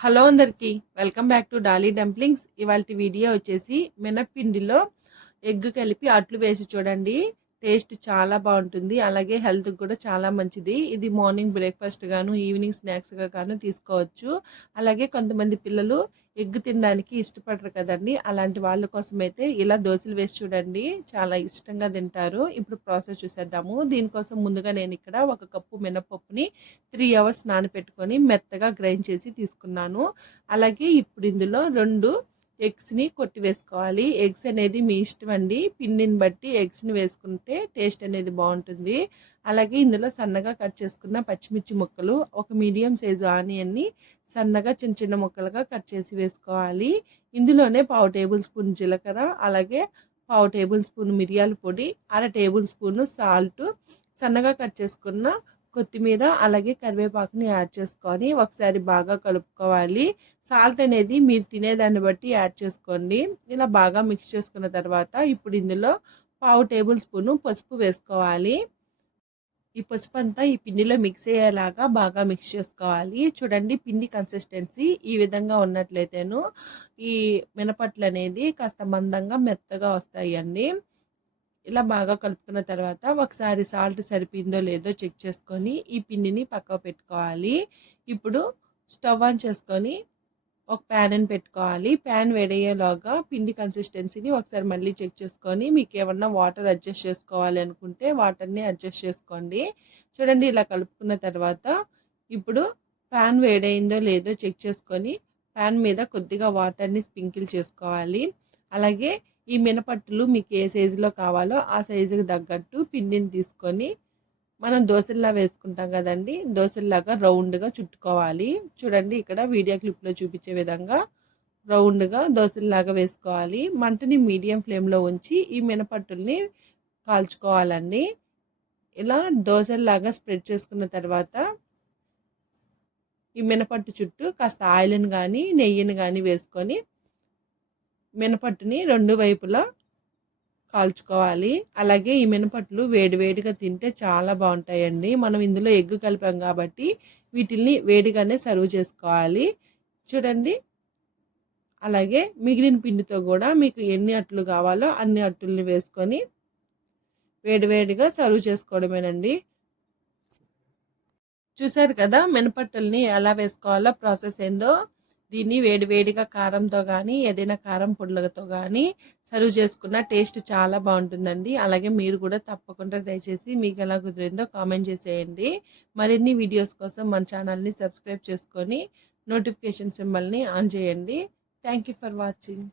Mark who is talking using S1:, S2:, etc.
S1: Hello అందరికీ welcome back to Dolly Dumplings. ఇవాళ video వచ్చేసి మినప్పిండిలో ఎగ్ కలిపి అట్లు వేసి చూడండి. టేస్ట్ చాలా బాగుంటుంది. అలాగే హెల్త్కి కూడా చాలా మంచిది. ఇది మార్నింగ్ బ్రేక్ఫాస్ట్ గాను ఈవినింగ్ స్నాక్స్గా గాను తీసుకోవచ్చు. అలాగే కొంతమంది పిల్లలు ఎగ్ తినడానికి ఇష్టపడరు కదండి. అలాంటి వాళ్ళ కోసం అయితే ఇలా దోశలు వేసి చూడండి. చాలా ఇష్టంగా తింటారు. ఇప్పుడు ప్రాసెస్ చూసేద్దాము. దీనికోసం ముందుగా నేను ఇక్కడ ఒక కప్పు మినపప్పుని త్రీ అవర్స్ నానపెట్టుకొని మెత్తగా గ్రైండ్ చేసి తీసుకున్నాను. అలాగే ఇప్పుడు ఇందులో రెండు ఎగ్స్ని కొట్టి వేసుకోవాలి. ఎగ్స్ అనేది మీ ఇష్టం అండి. పిండిని బట్టి ఎగ్స్ని వేసుకుంటే టేస్ట్ అనేది బాగుంటుంది. అలాగే ఇందులో సన్నగా కట్ చేసుకున్న పచ్చిమిర్చి ముక్కలు ఒక మీడియం సైజు ఆనియన్ని సన్నగా చిన్న చిన్న ముక్కలుగా కట్ చేసి వేసుకోవాలి. ఇందులోనే పావు టేబుల్ స్పూన్ జీలకర్ర అలాగే పావు టేబుల్ స్పూన్ మిరియాల పొడి అర టేబుల్ స్పూన్ సాల్ట్ సన్నగా కట్ చేసుకున్న కొత్తిమీర అలాగే కరివేపాకుని యాడ్ చేసుకొని ఒకసారి బాగా కలుపుకోవాలి. సాల్ట్ అనేది మీరు తినేదాన్ని బట్టి యాడ్ చేసుకోండి. ఇలా బాగా మిక్స్ చేసుకున్న తర్వాత ఇప్పుడు ఇందులో పావు టేబుల్ స్పూను పసుపు వేసుకోవాలి. ఈ పసుపు అంతా ఈ పిండిలో మిక్స్ అయ్యేలాగా బాగా మిక్స్ చేసుకోవాలి. చూడండి పిండి కన్సిస్టెన్సీ ఈ విధంగా ఉన్నట్లయితేను ఈ మినపట్లు అనేది కాస్త మందంగా మెత్తగా వస్తాయండి. ఇలా బాగా కలుపుకున్న తర్వాత ఒకసారి సాల్ట్ సరిపోయిందో లేదో చెక్ చేసుకొని ఈ పిండిని పక్క పెట్టుకోవాలి. ఇప్పుడు స్టవ్ ఆన్ చేసుకొని ఒక ప్యాన్ పెట్టుకోవాలి. ప్యాన్ వేడయ్యేలాగా పిండి కన్సిస్టెన్సీని ఒకసారి మళ్ళీ చెక్ చేసుకొని మీకు ఏమన్నా వాటర్ అడ్జస్ట్ చేసుకోవాలి అనుకుంటే వాటర్ని అడ్జస్ట్ చేసుకోండి. చూడండి ఇలా కలుపుకున్న తర్వాత ఇప్పుడు ప్యాన్ వేడైందో లేదో చెక్ చేసుకొని ప్యాన్ మీద కొద్దిగా వాటర్ని స్ప్రింకిల్ చేసుకోవాలి. అలాగే ఈ మినపట్టులు మీకు ఏ సైజులో కావాలో ఆ సైజుకి తగ్గట్టు పిండిని తీసుకొని మనం దోశల్లా వేసుకుంటాం కదండి. దోశల్లాగా రౌండ్గా చుట్టుకోవాలి. చూడండి ఇక్కడ వీడియో క్లిప్లో చూపించే విధంగా రౌండ్గా దోశల్లాగా వేసుకోవాలి. మంటని మీడియం ఫ్లేమ్లో ఉంచి ఈ మినపట్టుల్ని కాల్చుకోవాలండి. ఇలా దోశల్లాగా స్ప్రెడ్ చేసుకున్న తర్వాత ఈ మినపట్టు చుట్టూ కాస్త ఆయిల్ని కానీ నెయ్యిని కానీ వేసుకొని మినపట్టుని రెండు వైపులా కాల్చుకోవాలి. అలాగే ఈ మినపట్లు వేడివేడిగా తింటే చాలా బాగుంటాయండి. మనం ఇందులో ఎగ్గు కలిపాం కాబట్టి వీటిల్ని వేడిగానే సర్వ్ చేసుకోవాలి. చూడండి. అలాగే మిగిలిన పిండితో కూడా మీకు ఎన్ని అట్లు కావాలో అన్ని అట్టుల్ని వేసుకొని వేడివేడిగా సర్వ్ చేసుకోవడమేనండి. చూసారు కదా మినపట్టుల్ని ఎలా వేసుకోవాలో ప్రాసెస్ ఏందో? దీన్ని వేడివేడిగా కారంతో కానీ ఏదైనా కారం పొడులతో కానీ సర్వ్ చేసుకున్న టేస్ట్ చాలా బాగుంటుందండి. అలాగే మీరు కూడా తప్పకుండా ట్రై చేసి మీకు ఎలా కుదిరిందో కామెంట్ చేసేయండి. మరిన్ని వీడియోస్ కోసం మన ఛానల్ని సబ్స్క్రైబ్ చేసుకొని నోటిఫికేషన్ సింబల్ని ఆన్ చేయండి. Thank for watching.